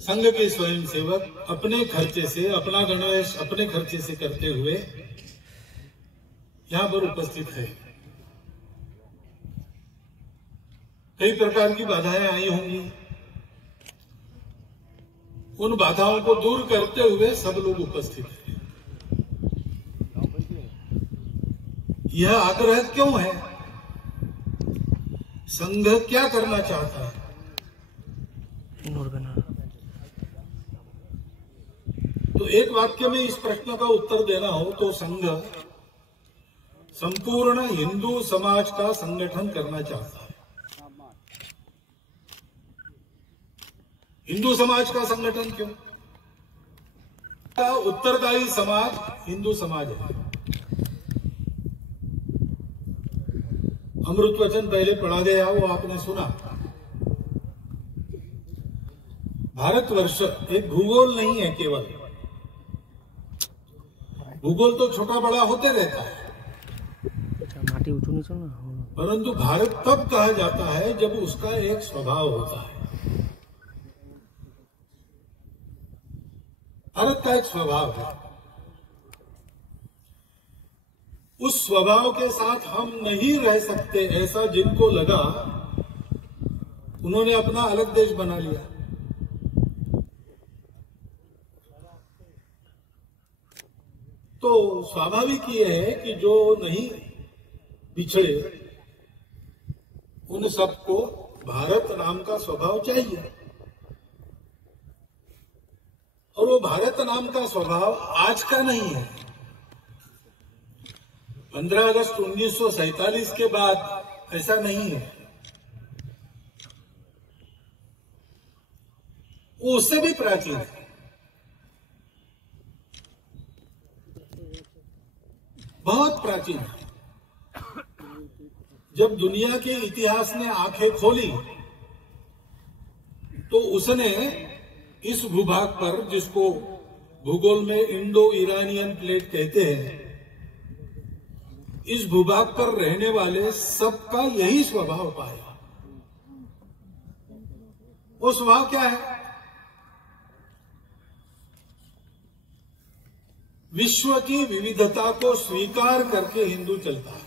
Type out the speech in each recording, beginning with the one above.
संघ के स्वयंसेवक अपने खर्चे से, अपना गणवेश अपने खर्चे से करते हुए यहां पर उपस्थित है। कई प्रकार की बाधाएं आई होंगी, उन बाधाओं को दूर करते हुए सब लोग उपस्थित हैं। यह आग्रह क्यों है? संघ क्या करना चाहता है? तो एक वाक्य में इस प्रश्न का उत्तर देना हो तो संघ संपूर्ण हिंदू समाज का संगठन करना चाहता है। हिंदू समाज का संगठन क्यों? उत्तरदायी समाज हिंदू समाज है। अमृत वचन पहले पढ़ा गया, वो आपने सुना। भारतवर्ष एक भूगोल नहीं है केवल, भूगोल तो छोटा बड़ा होते रहता है, परंतु भारत तब कहा जाता है जब उसका एक स्वभाव होता है। भारत का एक स्वभाव है, उस स्वभाव के साथ हम नहीं रह सकते ऐसा जिनको लगा, उन्होंने अपना अलग देश बना लिया। तो स्वाभाविक ये है कि जो नहीं पिछड़े उन सबको भारत नाम का स्वभाव चाहिए, और वो भारत नाम का स्वभाव आज का नहीं है। 15 अगस्त 1947 के बाद ऐसा नहीं है, वो उससे भी प्राचीन है। बहुत प्राचीन है। जब दुनिया के इतिहास ने आंखें खोली तो उसने इस भूभाग पर, जिसको भूगोल में इंडो ईरानियन प्लेट कहते हैं, इस भूभाग पर रहने वाले सबका यही स्वभाव पाया। वो स्वभाव क्या है? विश्व की विविधता को स्वीकार करके हिंदू चलता है।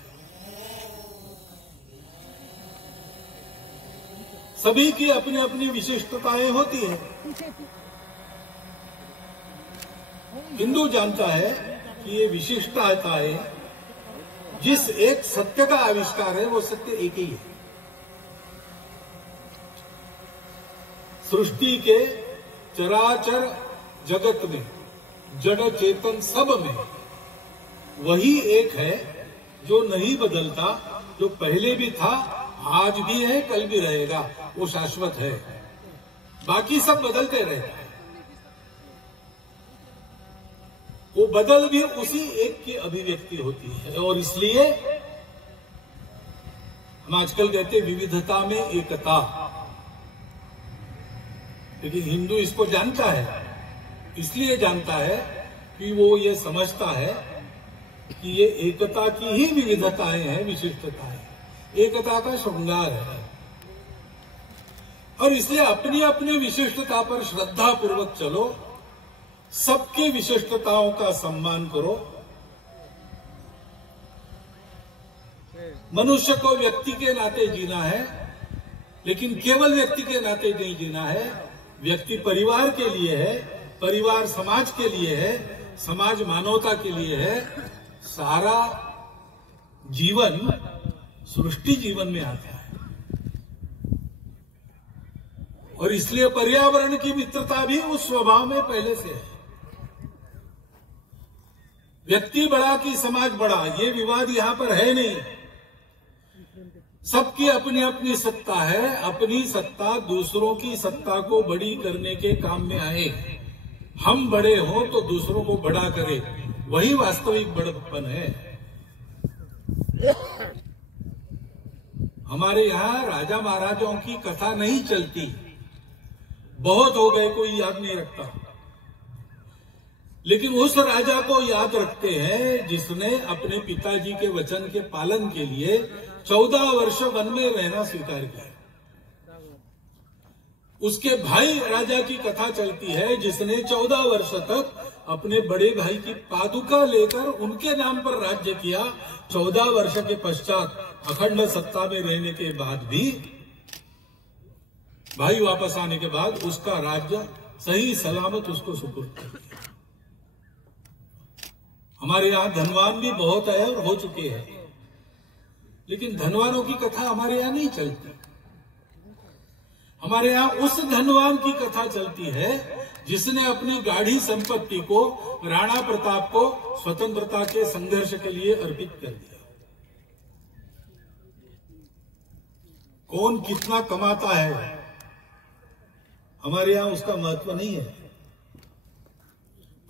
सभी की अपनी अपनी विशिष्टताएं होती है। हिंदू जानता है कि ये विशिष्टताएं, जिस एक सत्य का आविष्कार है, वो सत्य एक ही है। सृष्टि के चराचर जगत में, जड़ चेतन सब में वही एक है जो नहीं बदलता, जो पहले भी था, आज भी है, कल भी रहेगा, वो शाश्वत है। बाकी सब बदलते रहते हैं। वो बदल भी उसी एक की अभिव्यक्ति होती है, और इसलिए हम आजकल कहते हैं विविधता में एकता। लेकिन हिंदू इसको जानता है, इसलिए जानता है कि वो ये समझता है कि ये एकता की ही विविधताएं हैं, विशिष्टताएं, एकता का श्रृंगार है। और इसलिए अपनी अपनी विशिष्टता पर श्रद्धा पूर्वक चलो, सबकी विशिष्टताओं का सम्मान करो। मनुष्य को व्यक्ति के नाते जीना है, लेकिन केवल व्यक्ति के नाते नहीं जीना है। व्यक्ति परिवार के लिए है, परिवार समाज के लिए है, समाज मानवता के लिए है। सारा जीवन सृष्टि जीवन में आता है, और इसलिए पर्यावरण की मित्रता भी उस स्वभाव में पहले से है। व्यक्ति बड़ा कि समाज बड़ा, ये विवाद यहां पर है नहीं। सबकी अपनी अपनी सत्ता है, अपनी सत्ता दूसरों की सत्ता को बड़ी करने के काम में आए। हम बड़े हों तो दूसरों को बड़ा करे, वही वास्तविक बड़प्पन है। हमारे यहां राजा महाराजाओं की कथा नहीं चलती, बहुत हो गए, कोई याद नहीं रखता। लेकिन उस राजा को याद रखते हैं जिसने अपने पिताजी के वचन के पालन के लिए 14 वर्ष वन में रहना स्वीकार किया। उसके भाई राजा की कथा चलती है, जिसने 14 वर्ष तक अपने बड़े भाई की पादुका लेकर उनके नाम पर राज्य किया। 14 वर्ष के पश्चात अखंड सत्ता में रहने के बाद भी, भाई वापस आने के बाद उसका राज्य सही सलामत उसको सुपुर्द कर दिया। हमारे यहां धनवान भी बहुत है और हो चुके हैं, लेकिन धनवानों की कथा हमारे यहां नहीं चलती। हमारे यहां उस धनवान की कथा चलती है जिसने अपनी गाढ़ी संपत्ति को राणा प्रताप को स्वतंत्रता के संघर्ष के लिए अर्पित कर दिया। कौन कितना कमाता है हमारे यहां उसका महत्व नहीं है।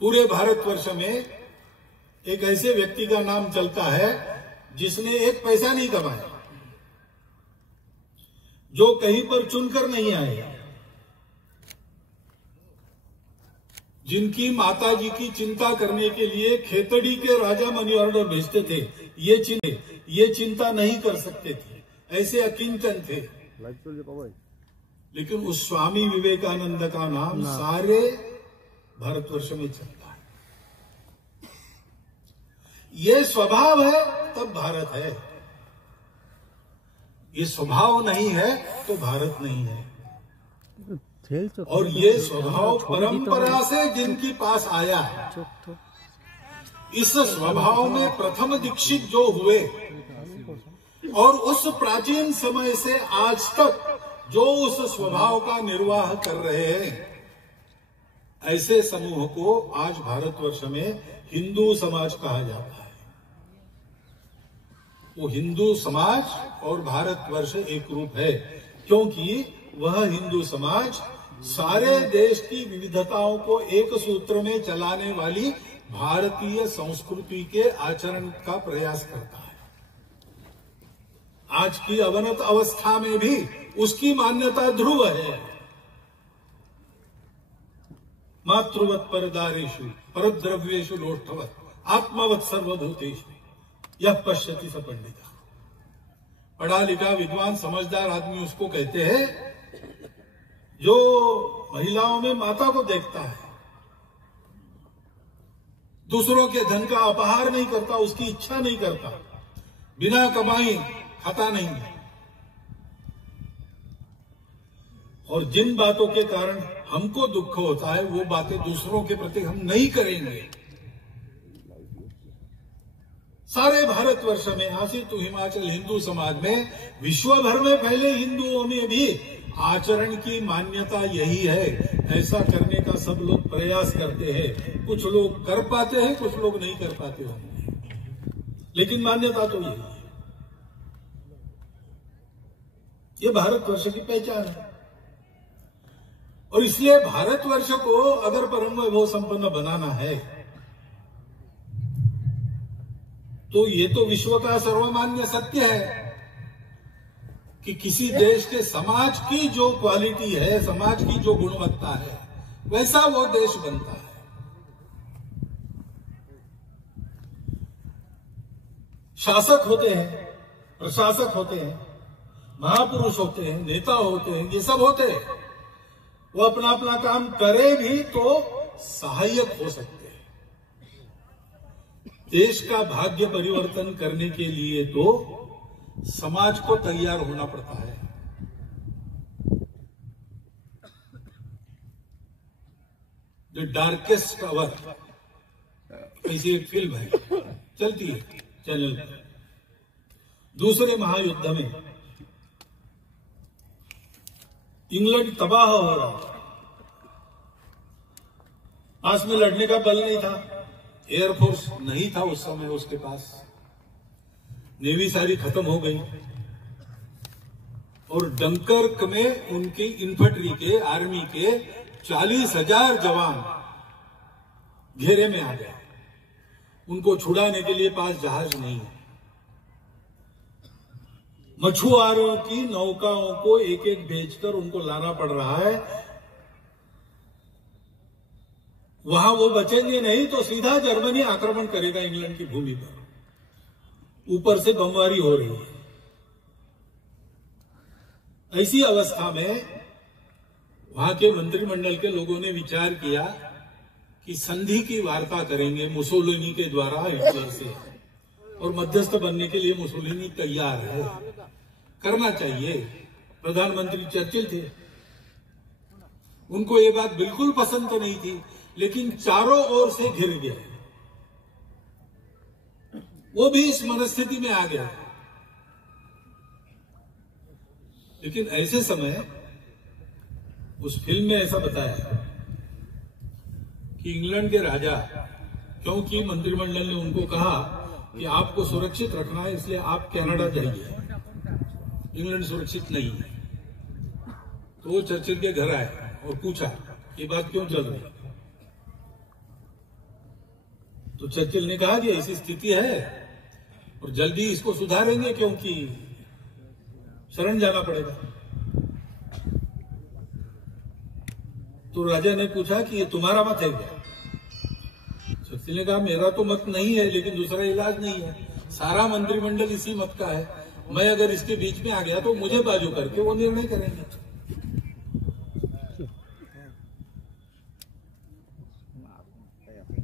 पूरे भारतवर्ष में एक ऐसे व्यक्ति का नाम चलता है जिसने एक पैसा नहीं कमाया, जो कहीं पर चुनकर नहीं आए, जिनकी माताजी की चिंता करने के लिए खेतड़ी के राजा मनी ऑर्डर भेजते थे, ये चिंता नहीं कर सकते थे, ऐसे अकिंचन थे। लेकिन उस स्वामी विवेकानंद का नाम सारे भारतवर्ष में चलता है। ये स्वभाव है तब भारत है, ये स्वभाव नहीं है तो भारत नहीं है। और ये स्वभाव परंपरा से जिनके पास आया, इस स्वभाव में प्रथम दीक्षित जो हुए और उस प्राचीन समय से आज तक जो उस स्वभाव का निर्वाह कर रहे हैं, ऐसे समूह को आज भारतवर्ष में हिंदू समाज कहा जाता है। वो हिंदू समाज और भारतवर्ष एक रूप है, क्योंकि वह हिंदू समाज सारे देश की विविधताओं को एक सूत्र में चलाने वाली भारतीय संस्कृति के आचरण का प्रयास करता है। आज की अवनत अवस्था में भी उसकी मान्यता ध्रुव है। मातृवत परदारेषु परद्रव्येषु लोष्ठवत आत्मवत सर्वभूतेषु यह पश्यति स पंडिता। पढ़ा लिखा विद्वान समझदार आदमी उसको कहते हैं जो महिलाओं में माता को देखता है, दूसरों के धन का अपहार नहीं करता, उसकी इच्छा नहीं करता, बिना कमाई खाता नहीं, और जिन बातों के कारण हमको दुख होता है वो बातें दूसरों के प्रति हम नहीं करेंगे। सारे भारतवर्ष में आसी तो हिमाचल हिंदू समाज में, विश्व भर में फैले हिंदुओं में भी आचरण की मान्यता यही है। ऐसा करने का सब लोग प्रयास करते हैं, कुछ लोग कर पाते हैं, कुछ लोग नहीं कर पाते होंगे, लेकिन मान्यता तो यही है। ये भारतवर्ष की पहचान है। और इसलिए भारतवर्ष को अगर परम वैभव संपन्न बनाना है तो ये तो विश्व का सर्वमान्य सत्य है कि किसी देश के समाज की जो क्वालिटी है, समाज की जो गुणवत्ता है, वैसा वो देश बनता है। शासक होते हैं, प्रशासक होते हैं, महापुरुष होते हैं, नेता होते हैं, ये सब होते हैं। वो अपना अपना काम करे भी तो सहायक हो सकते हैं। देश का भाग्य परिवर्तन करने के लिए तो समाज को तैयार होना पड़ता है। द डार्केस्ट आवर ऐसी एक फिल्म है, चलती है चैनल पर। दूसरे महायुद्ध में इंग्लैंड तबाह हो रहा, पास में लड़ने का बल नहीं था, एयरफोर्स नहीं था उस समय उसके पास, नेवी सारी खत्म हो गई, और डंकर्क में उनकी इन्फेंट्री के, आर्मी के 40,000 जवान घेरे में आ गए। उनको छुड़ाने के लिए पास जहाज नहीं है। मछुआरों की नौकाओं को एक एक भेजकर उनको लाना पड़ रहा है। वहां वो बचेंगे नहीं तो सीधा जर्मनी आक्रमण करेगा इंग्लैंड की भूमि पर। ऊपर से बमबारी हो रही है। ऐसी अवस्था में वहां के मंत्रिमंडल के लोगों ने विचार किया कि संधि की वार्ता करेंगे मुसोलिनी के द्वारा हिटलर से, और मध्यस्थ बनने के लिए मुसोलिनी तैयार है, करना चाहिए। प्रधानमंत्री चर्चिल थे, उनको ये बात बिल्कुल पसंद तो नहीं थी, लेकिन चारों ओर से घिर गया, वो भी इस मनस्थिति में आ गया। लेकिन ऐसे समय उस फिल्म में ऐसा बताया कि इंग्लैंड के राजा, क्योंकि मंत्रिमंडल ने उनको कहा कि आपको सुरक्षित रखना है, इसलिए आप कनाडा जाइए, इंग्लैंड सुरक्षित नहीं है। तो वो चर्चिल के घर आए और पूछा ये बात क्यों चल रही है। तो चर्चिल ने कहा कि ऐसी स्थिति है और जल्दी इसको सुधारेंगे, क्योंकि शरण जाना पड़ेगा। तो राजा ने पूछा कि ये तुम्हारा मत है क्या? चर्चिल ने कहा मेरा तो मत नहीं है, लेकिन दूसरा इलाज नहीं है, सारा मंत्रिमंडल इसी मत का है, मैं अगर इसके बीच में आ गया तो मुझे बाजू करके वो निर्णय करेंगे।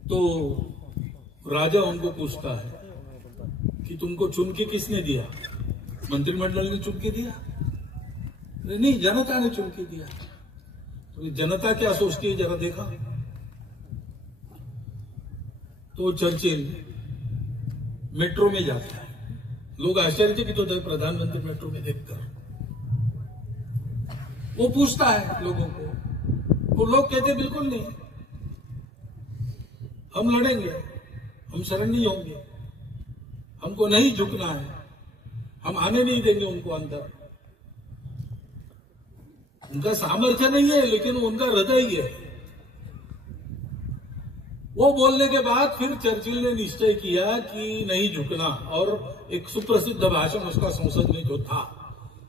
तो राजा उनको पूछता है कि तुमको चुन के किसने दिया? मंत्रिमंडल ने चुन के दिया? नहीं, जनता ने चुन के दिया। तो जनता क्या सोचती है जरा देखा। तो चर्चिल मेट्रो में जाता है, लोग आश्चर्यचकित होते हैं प्रधानमंत्री मेट्रो में देखकर। वो पूछता है लोगों को, वो लोग कहते बिल्कुल नहीं, हम लड़ेंगे, हम शरण नहीं होंगे, हमको नहीं झुकना है, हम आने नहीं देंगे उनको अंदर। उनका सामर्थ्य नहीं है, लेकिन उनका हृदय ही है। वो बोलने के बाद फिर चर्चिल ने निश्चय किया कि नहीं झुकना, और एक सुप्रसिद्ध भाषण उसका संसद में जो था,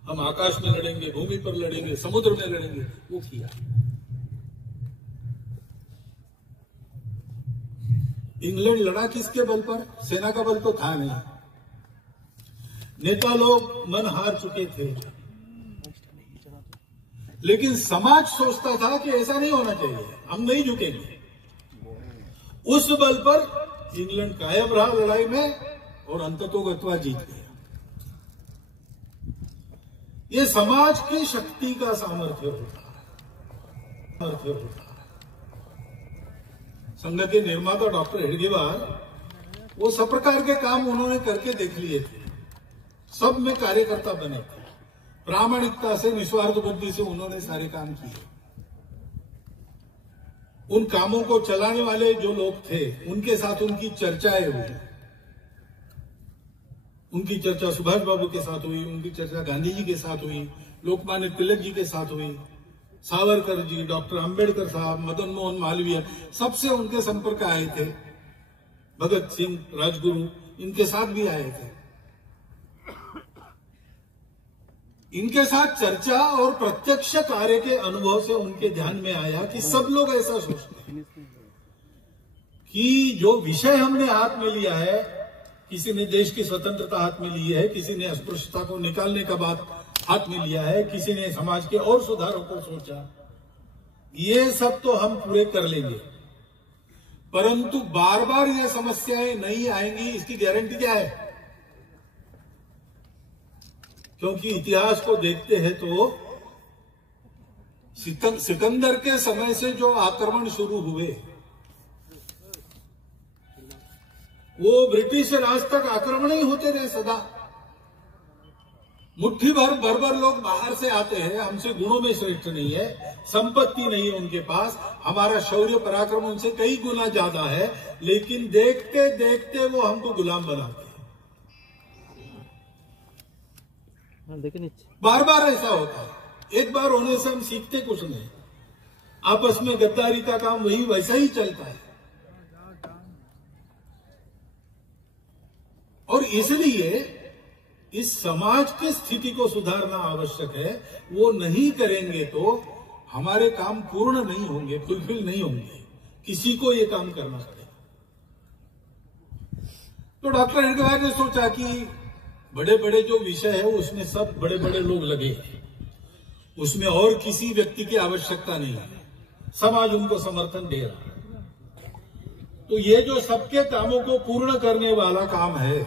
हम आकाश में लड़ेंगे, भूमि पर लड़ेंगे, समुद्र में लड़ेंगे, वो किया। इंग्लैंड लड़ा किसके बल पर? सेना का बल तो था नहीं, नेता लोग मन हार चुके थे, लेकिन समाज सोचता था कि ऐसा नहीं होना चाहिए, हम नहीं झुकेंगे। उस बल पर इंग्लैंड कायम रहा लड़ाई में और अंततोगत्वा जीत गया। ये समाज की शक्ति का सामर्थ्य होता है। संघ के निर्माता डॉक्टर हेडगेवार, वो सब प्रकार के काम उन्होंने करके देख लिए थे, सब में कार्यकर्ता बने थे, प्रामाणिकता से, निस्वार्थ बुद्धि से उन्होंने सारे काम किए। उन कामों को चलाने वाले जो लोग थे, उनके साथ उनकी चर्चाएं हुई। उनकी चर्चा सुभाष बाबू के साथ हुई, उनकी चर्चा गांधी जी के साथ हुई, लोकमान्य तिलक जी के साथ हुई, सावरकर जी, डॉक्टर अंबेडकर साहब, मदन मोहन मालवीय, सबसे उनके संपर्क आए थे। भगत सिंह, राजगुरु, इनके साथ भी आए थे। इनके साथ चर्चा और प्रत्यक्ष कार्य के अनुभव से उनके ध्यान में आया कि सब लोग ऐसा सोचते हैं कि जो विषय हमने हाथ में लिया है, किसी ने देश की स्वतंत्रता हाथ में ली है, किसी ने अस्पृश्यता को निकालने का बात हाथ में लिया है, किसी ने समाज के और सुधारों को सोचा, ये सब तो हम पूरे कर लेंगे, परंतु बार बार ये समस्याएं नहीं आएंगी, इसकी गारंटी क्या है? क्योंकि इतिहास को देखते हैं तो सिकंदर के समय से जो आक्रमण शुरू हुए, वो ब्रिटिश राज तक आक्रमण ही होते रहे सदा। मुट्ठी भर बर्बर लोग बाहर से आते हैं, हमसे गुणों में श्रेष्ठ नहीं है, संपत्ति नहीं है उनके पास, हमारा शौर्य पराक्रम उनसे कई गुना ज्यादा है, लेकिन देखते देखते वो हमको गुलाम बनाते हैं। बार बार ऐसा होता है, एक बार होने से हम सीखते कुछ नहीं, आपस में गद्दारी का काम वही वैसा ही चलता है। और इसलिए इस समाज की स्थिति को सुधारना आवश्यक है। वो नहीं करेंगे तो हमारे काम पूर्ण नहीं होंगे, फुलफिल नहीं होंगे, किसी को ये काम करना पड़ेगा। तो डॉक्टर हेडगेवार ने सोचा कि बड़े बड़े जो विषय है उसमें सब बड़े बड़े लोग लगे, उसमें और किसी व्यक्ति की आवश्यकता नहीं है, समाज उनको समर्थन दे रहा है। तो ये जो सबके कामों को पूर्ण करने वाला काम है,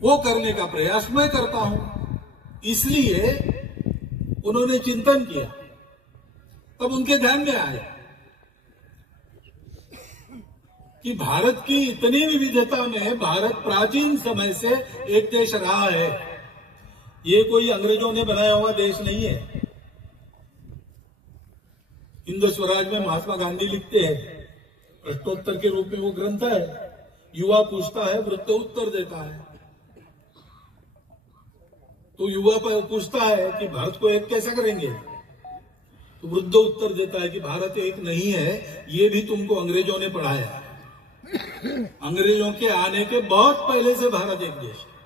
वो करने का प्रयास मैं करता हूं। इसलिए उन्होंने चिंतन किया, तब उनके ध्यान में आया कि भारत की इतनी विविधता में भारत प्राचीन समय से एक देश रहा है। ये कोई अंग्रेजों ने बनाया हुआ देश नहीं है। हिंदू स्वराज में महात्मा गांधी लिखते हैं, प्रश्नोत्तर के रूप में वो ग्रंथ है। युवा पूछता है, वृद्ध उत्तर देता है। तो युवा पूछता है कि भारत को एक कैसा करेंगे, तो वृद्ध उत्तर देता है कि भारत एक नहीं है, ये भी तुमको अंग्रेजों ने पढ़ाया। अंग्रेजों के आने के बहुत पहले से भारत एक देश है,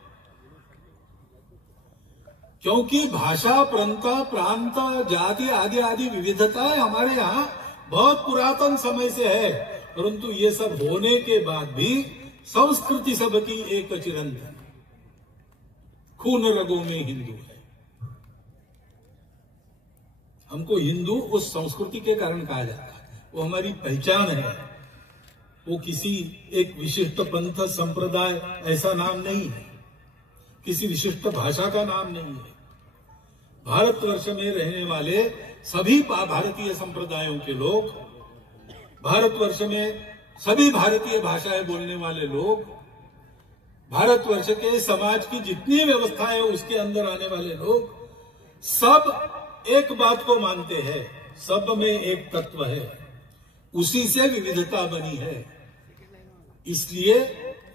क्योंकि भाषा, प्रांत, जाति आदि आदि विविधताएं हमारे यहाँ बहुत पुरातन समय से है। परंतु ये सब होने के बाद भी संस्कृति सबकी एक चिरंतन, खून रगों में हिंदू है। हमको हिंदू उस संस्कृति के कारण कहा जाता है, वो हमारी पहचान है। वो किसी एक विशिष्ट पंथ संप्रदाय ऐसा नाम नहीं है, किसी विशिष्ट भाषा का नाम नहीं है। भारतवर्ष में रहने वाले सभी भारतीय संप्रदायों के लोग, भारतवर्ष में सभी भारतीय भाषाएं बोलने वाले लोग, भारतवर्ष के समाज की जितनी व्यवस्थाएं उसके अंदर आने वाले लोग, सब एक बात को मानते हैं, सब में एक तत्व है, उसी से विविधता बनी है। इसलिए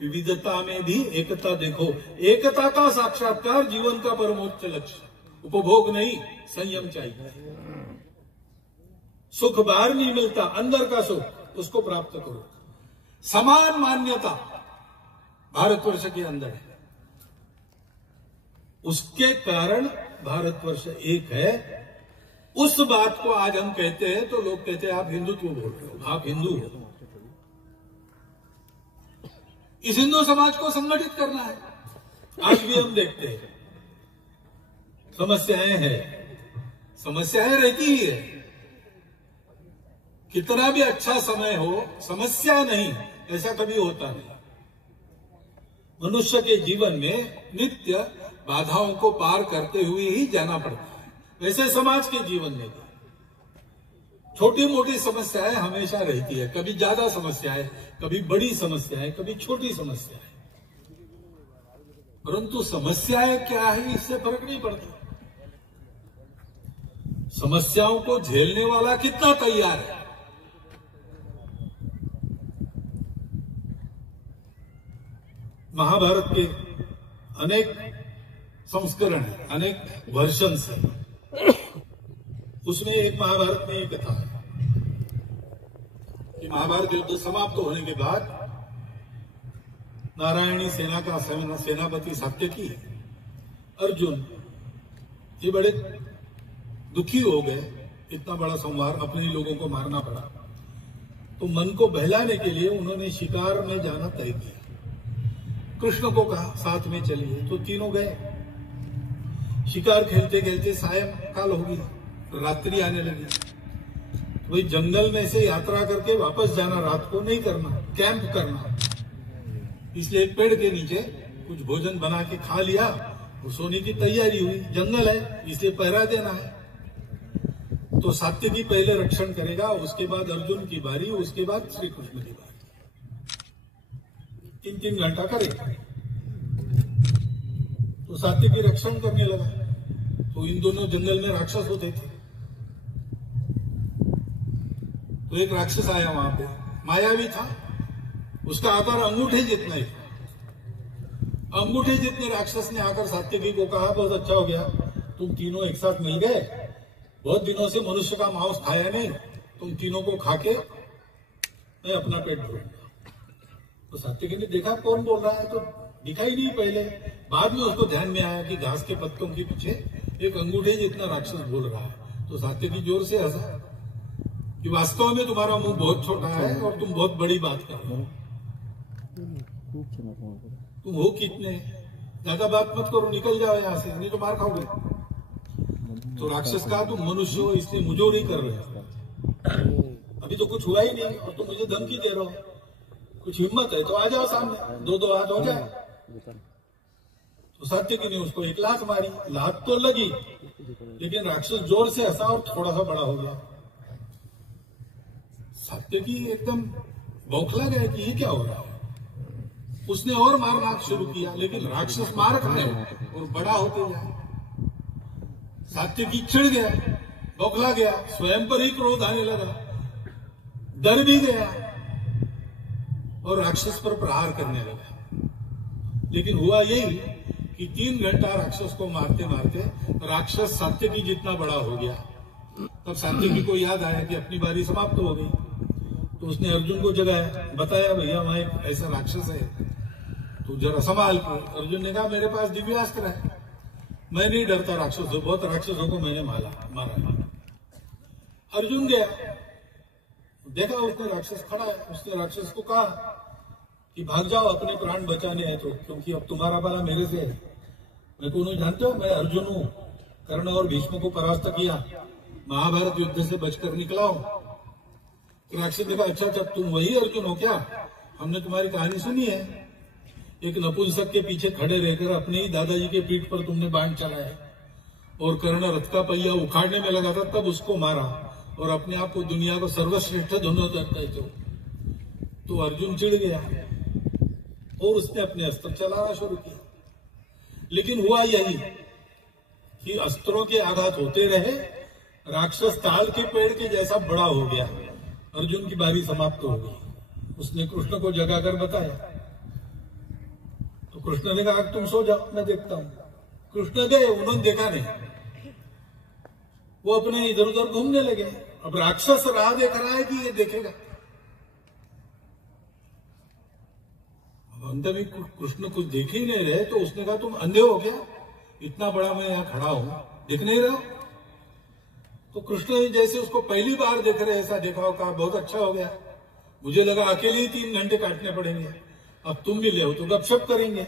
विविधता में भी एकता देखो। एकता का साक्षात्कार जीवन का परमोच्च लक्ष्य, उपभोग नहीं, संयम चाहिए। सुख बाहर नहीं मिलता, अंदर का सुख उसको प्राप्त करो। समान मान्यता भारतवर्ष के अंदर है, उसके कारण भारतवर्ष एक है। उस बात को आज हम कहते हैं तो लोग कहते हैं आप हिंदुत्व बोल रहे हो, आप हिंदू हो। इस हिंदू समाज को संगठित करना है। आज भी हम देखते हैं समस्याएं हैं, समस्याएं रहती ही है। कितना भी अच्छा समय हो, समस्या नहीं, ऐसा कभी होता नहीं। मनुष्य के जीवन में नित्य बाधाओं को पार करते हुए ही जाना पड़ता है। वैसे समाज के जीवन में भी छोटी मोटी समस्याएं हमेशा रहती है, कभी ज्यादा समस्याएं, कभी बड़ी समस्याएं, कभी छोटी समस्याएं। परंतु समस्याएं क्या है इससे फर्क नहीं पड़ता। समस्याओं को झेलने वाला कितना तैयार है। महाभारत के अनेक संस्करण है, अनेक वर्जन्स है। उसमें एक महाभारत में एक कथा है कि महाभारत युद्ध समाप्त होने के बाद नारायणी सेना का सेनापति सात्यकी, अर्जुन, ये बड़े दुखी हो गए। इतना बड़ा संहार, अपने लोगों को मारना पड़ा। तो मन को बहलाने के लिए उन्होंने शिकार में जाना तय किया। कृष्ण को कहा साथ में चलिए, तो तीनों गए। शिकार खेलते खेलते सायंकाल हो गई, रात्रि आने लगी। वही जंगल में से यात्रा करके वापस जाना, रात को नहीं करना, कैंप करना। इसलिए एक पेड़ के नीचे कुछ भोजन बना के खा लिया, वो सोने की तैयारी हुई। जंगल है इसलिए पहरा देना है। तो सात्यकी पहले रक्षण करेगा, उसके बाद अर्जुन की बारी, उसके बाद श्री कृष्ण की बारी। 3-3 घंटा करेगा। तो सात्यकी रक्षण करने लगा। तो इन दोनों जंगल में राक्षस होते थे। तो एक राक्षस आया वहां पे, मायावी था, उसका आकार अंगूठे जितना ही था। अंगूठे जितने राक्षस ने आकर सात्यकी को कहा बहुत अच्छा हो गया, तुम तीनों एक साथ मिल गए, बहुत दिनों से मनुष्य का मांस खाया नहीं, तुम तीनों को खाके मैं अपना पेट भरूंगा। तो सात्यकी ने देखा कौन बोल रहा है, तो दिखाई नहीं पहले। बाद में उसको ध्यान में आया कि घास के पत्तों के पीछे एक अंगूठे जितना राक्षस बोल रहा है। तो सात्यकी जोर से हंसा कि वास्तव में तुम्हारा मुंह बहुत छोटा है और तुम बहुत बड़ी बात कर रहे हो। तुम हो कितने? ज्यादा बात मत करो, निकल जाओ यहाँ से, नहीं तो मार खाओगे। तो राक्षस कहा तुम मनुष्य हो इसलिए मुझे नहीं कर रहे हो, अभी तो कुछ हुआ ही नहीं और तुम मुझे धमकी दे रहे हो, कुछ हिम्मत है तो आ जाओ सामने, दो हाथ हो जाए। तो सात्यकी ने उसको एक लात मारी, लात तो लगी लेकिन राक्षस जोर से हंसा और थोड़ा सा बड़ा हो गया। सात्यकी एकदम बौखला गया कि ये क्या हो रहा है। उसने और मारना शुरू किया लेकिन राक्षस मार खाए और बड़ा होते जाए। सात्यकी चिढ़ गया, बौखला गया, स्वयं पर ही क्रोध आने लगा, डर भी गया और राक्षस पर प्रहार करने लगा। लेकिन हुआ यही कि 3 घंटा राक्षस को मारते मारते राक्षस सात्यकी जितना बड़ा हो गया। तब सात्यकी को याद आया कि अपनी बारी समाप्त हो गई, तो उसने अर्जुन को जगाया, बताया भैया वहां एक ऐसा राक्षस है, तू जरा संभाल के। अर्जुन ने कहा मेरे पास दिव्यास्त्र है, मैं नहीं डरता राक्षसों, बहुत राक्षसों को मैंने मारा। अर्जुन गया, देखा उसने राक्षस खड़ा है, उसने राक्षस को कहा कि भाग जाओ, अपने प्राण बचाने हैं तो, क्योंकि अब तुम्हारा बला मेरे से है। मैं कौन हूं जानते हो? मैं अर्जुन हूं, कर्ण और भीष्म को परास्त किया, महाभारत युद्ध से बचकर निकला हूं। राक्षस ने कहा अच्छा तुम वही अर्जुन हो क्या? हमने तुम्हारी कहानी सुनी है, एक नपुंसक के पीछे खड़े रहकर अपने ही दादाजी के पीठ पर तुमने बाण चलाया और कर्ण रथ का पहिया उखाड़ने में लगा था, तब उसको मारा और अपने आप को दुनिया को सर्वश्रेष्ठ धन्य करता है। तो अर्जुन चिढ़ गया और उसने अपने अस्त्र चलाना शुरू किया। लेकिन हुआ यही कि अस्त्रों के आघात होते रहे, राक्षस ताल के पेड़ के जैसा बड़ा हो गया। अर्जुन की बारी समाप्त हो गई। उसने कृष्ण को जगाकर बताया, तो कृष्ण ने कहा तुम सो जाओ, मैं देखता हूं। कृष्ण गए, उन्होंने देखा नहीं, वो अपने इधर उधर घूमने लगे। अब राक्षस राह देख रहा है कि ये देखेगा। अंत में कृष्ण कुछ देख ही नहीं रहे, तो उसने कहा तुम अंधे हो क्या? इतना बड़ा मैं यहाँ खड़ा हूं, दिख नहीं रहा? तो कृष्ण जैसे उसको पहली बार देख रहे ऐसा देखा, कहा बहुत अच्छा हो गया, मुझे लगा अकेले ही 3 घंटे काटने पड़ेंगे, अब तुम भी ले हो तो गपशप करेंगे,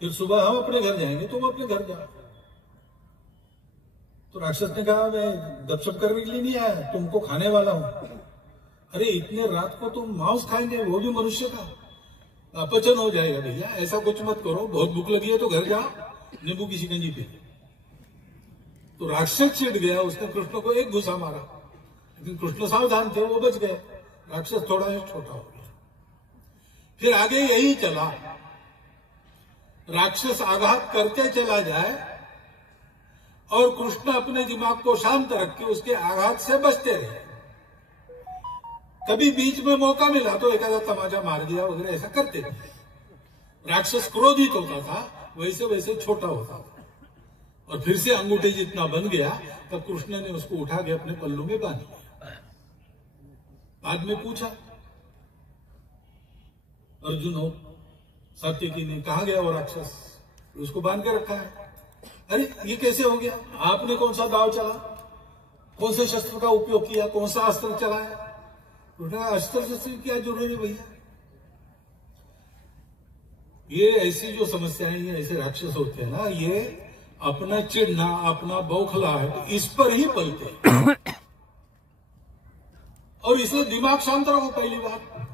फिर सुबह हम अपने घर जाएंगे, तुम अपने घर जाओ। तो राक्षस ने कहा मैं गपशप करने के लिए नहीं आया, तुमको खाने वाला हूं। अरे इतने रात को तुम मांस खाएंगे, वो भी मनुष्य का? अपचन हो जाएगा भैया, ऐसा कुछ मत करो, बहुत भूख लगी है तो घर जाओ, नींबू की शिकंजी पी। तो राक्षस चिढ़ गया, उसने कृष्ण को एक घुसा मारा, लेकिन कृष्ण सावधान थे, वो बच गए। राक्षस थोड़ा सा छोटा हो गया। फिर आगे यही चला, राक्षस आघात करते चला जाए और कृष्ण अपने दिमाग को शांत रख के उसके आघात से बचते रहे। कभी बीच में मौका मिला तो एक आधा तमाचा मार दिया वगैरह, ऐसा करते थे। राक्षस क्रोधित होता था, वैसे वैसे छोटा होता था और फिर से अंगूठे जितना बन गया, तब कृष्ण ने उसको उठा के अपने पल्लू में बांध लिया। बाद में पूछा अर्जुन हो सात्यकी ने, कहा गया वो राक्षस? उसको बांध के रखा है। अरे ये कैसे हो गया? आपने कौन सा दाव चला, कौन से शस्त्र का उपयोग किया, कौन सा अस्त्र चलाया? अस्त्र शस्त्र की क्या जरूरत है भैया? ये ऐसी जो समस्याएं, ये ऐसे राक्षस होते हैं ना, ये अपना चिढ़ना, अपना बौखलाहट, इस पर ही पलते और इसलिए दिमाग शांत रखो। पहली बात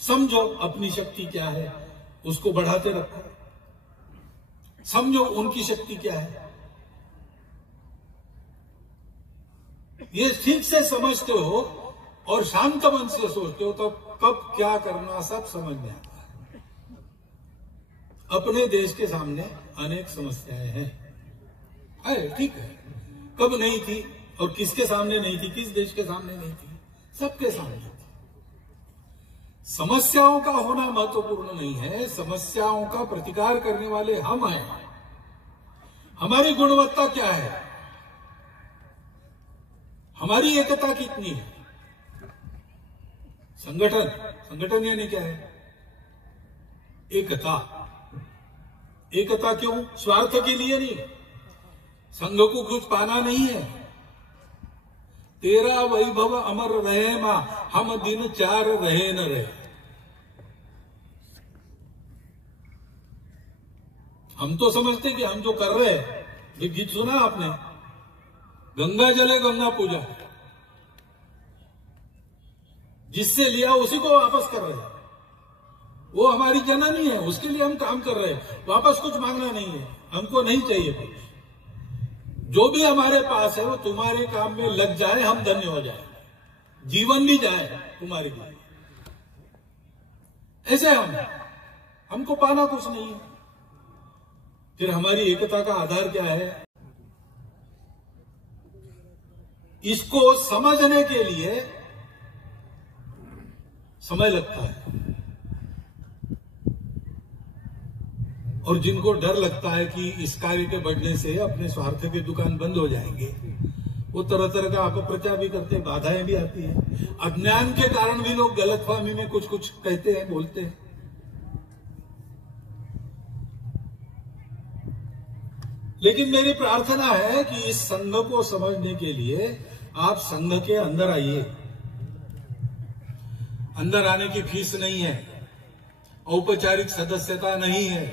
समझो अपनी शक्ति क्या है, उसको बढ़ाते रखो। समझो उनकी शक्ति क्या है, ये ठीक से समझते हो और शांत मन से सोचते हो, तो कब क्या करना सब समझ में आता है। अपने देश के सामने अनेक समस्याएं हैं, ठीक है, कब नहीं थी और किसके सामने नहीं थी, किस देश के सामने नहीं थी, सबके सामने थी। समस्याओं का होना महत्वपूर्ण नहीं है, समस्याओं का प्रतिकार करने वाले हम हैं। हमारी गुणवत्ता क्या है, हमारी एकता कितनी है। संगठन यानी क्या है? एकता। एकता क्यों? स्वार्थ के लिए नहीं, संघ को कुछ पाना नहीं है। तेरा वैभव अमर रहे मां, हम दिन 4 रहे न रहे। हम तो समझते कि हम जो कर रहे हैं, एक गीत सुना आपने, गंगा जले गंगा पूजा, जिससे लिया उसी को वापस कर रहे हैं। वो हमारी जननी है, उसके लिए हम काम कर रहे हैं, वापस कुछ मांगना नहीं है, हमको नहीं चाहिए कुछ। जो भी हमारे पास है वो तुम्हारे काम में लग जाए, हम धन्य हो जाए, जीवन भी जाए तुम्हारे लिए। ऐसे हमको पाना कुछ नहीं है। फिर हमारी एकता का आधार क्या है? इसको समझने के लिए समय लगता है, और जिनको डर लगता है कि इस कार्य के बढ़ने से अपने स्वार्थ के दुकान बंद हो जाएंगे, वो तरह तरह का अपप्रचार भी करते हैं, बाधाएं भी आती है। अज्ञान के कारण भी लोग गलतफहमी में कुछ कुछ कहते हैं, बोलते हैं। लेकिन मेरी प्रार्थना है कि इस संघ को समझने के लिए आप संघ के अंदर आइए। अंदर आने की फीस नहीं है, औपचारिक सदस्यता नहीं है,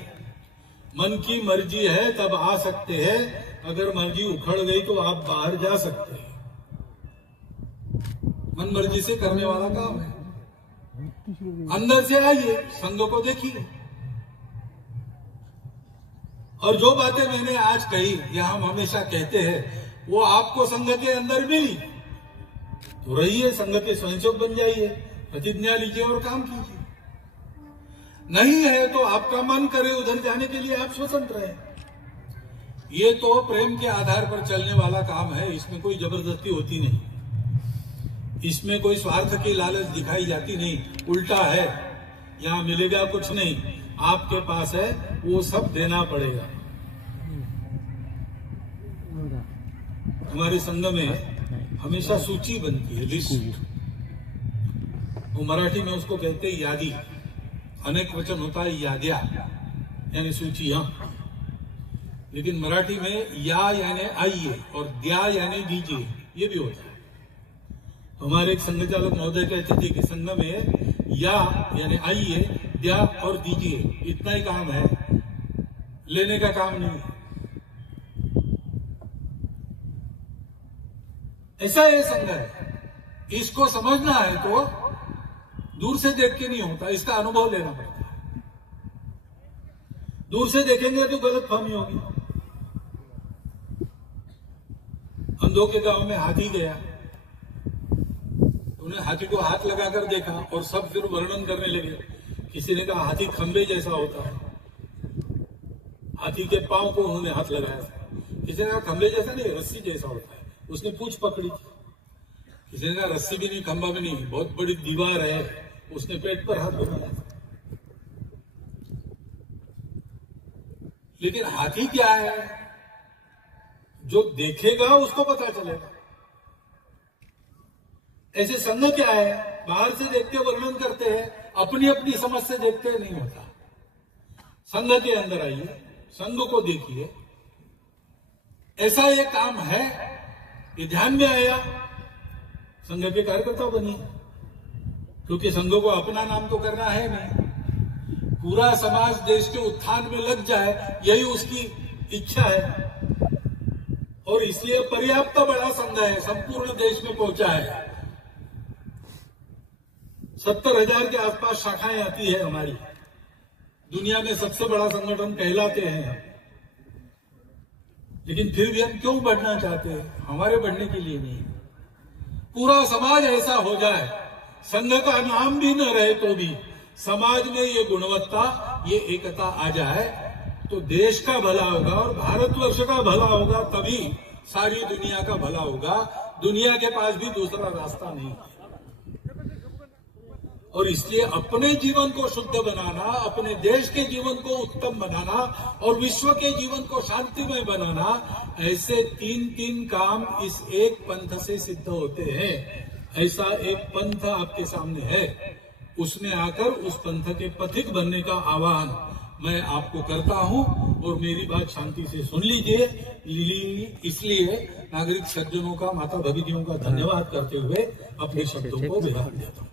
मन की मर्जी है तब आ सकते हैं, अगर मर्जी उखड़ गई तो आप बाहर जा सकते हैं। मन मर्जी से करने वाला काम है। अंदर से आइए, संघ को देखिए, और जो बातें मैंने आज कही या हम हमेशा कहते हैं, वो आपको संघ के अंदर मिली तो रहिए, संघ के स्वयंसेवक बन जाइए, प्रतिज्ञा लीजिए और काम कीजिए। नहीं है तो आपका मन करे उधर जाने के लिए आप स्वतंत्र हैं। ये तो प्रेम के आधार पर चलने वाला काम है, इसमें कोई जबरदस्ती होती नहीं, इसमें कोई स्वार्थ की लालच दिखाई जाती नहीं। उल्टा है, यहां मिलेगा कुछ नहीं, आपके पास है वो सब देना पड़ेगा। हमारे संघ में हमेशा सूची बनती है, लिस्ट। वो मराठी में उसको कहते हैं यादी, अनेक वचन होता है याद्या, यानी सूचियां। लेकिन मराठी में या यानी आइए और द्या यानी दीजिए, ये भी होता है। तो हमारे एक संघ चालक महोदय कहते थे कि संघ में या यानी आइए, द्या और दीजिए, इतना ही काम है, लेने का काम नहीं है। ऐसा ये संघ है। इसको समझना है तो दूर से देख के नहीं होता, इसका अनुभव लेना पड़ता है। दूर से देखेंगे तो गलतफहमी होगी। अंधों के गांव में हाथी गया, उन्हें हाथी को हाथ लगाकर देखा और सब फिर वर्णन करने लगे। किसी ने कहा हाथी खंबे जैसा होता है, हाथी के पांव को उन्होंने हाथ लगाया। किसी ने कहा खंबे जैसा नहीं, रस्सी जैसा होता है, उसने पूंछ पकड़ी। किसी ने कहा रस्सी भी नहीं, खंबा भी नहीं, बहुत बड़ी दीवार है, उसने पेट पर हाथ बनाया। लेकिन हाथी क्या है? जो देखेगा उसको पता चलेगा। ऐसे संघ क्या है? बाहर से देखते वर्णन करते हैं, अपनी अपनी समझ से देखते नहीं होता। संघ के अंदर आइए, संघ को देखिए। ऐसा ये काम है, ये ध्यान में आया, संघ के कार्यकर्ता बनिए, क्योंकि संघ को अपना नाम तो करना है नहीं। पूरा समाज देश के उत्थान में लग जाए, यही उसकी इच्छा है, और इसलिए पर्याप्त बड़ा संघ है, संपूर्ण देश में पहुंचा है। 70,000 के आसपास शाखाएं आती है हमारी, दुनिया में सबसे बड़ा संगठन कहलाते हैं। लेकिन फिर भी हम क्यों बढ़ना चाहते हैं? हमारे बढ़ने के लिए नहीं, पूरा समाज ऐसा हो जाए, संघ का नाम भी न रहे तो भी समाज में ये गुणवत्ता, ये एकता आ जाए तो देश का भला होगा और भारतवर्ष का भला होगा, तभी सारी दुनिया का भला होगा। दुनिया के पास भी दूसरा रास्ता नहीं है। और इसलिए अपने जीवन को शुद्ध बनाना, अपने देश के जीवन को उत्तम बनाना और विश्व के जीवन को शांतिमय बनाना, ऐसे 3 काम इस एक पंथ से सिद्ध होते हैं। ऐसा एक पंथ आपके सामने है, उसमें आकर उस पंथ के पथिक बनने का आह्वान मैं आपको करता हूं, और मेरी बात शांति से सुन लीजिए। इसलिए नागरिक सज्जनों का, माता भगिनियों का धन्यवाद करते हुए अपने शब्दों को विराम देता हूं।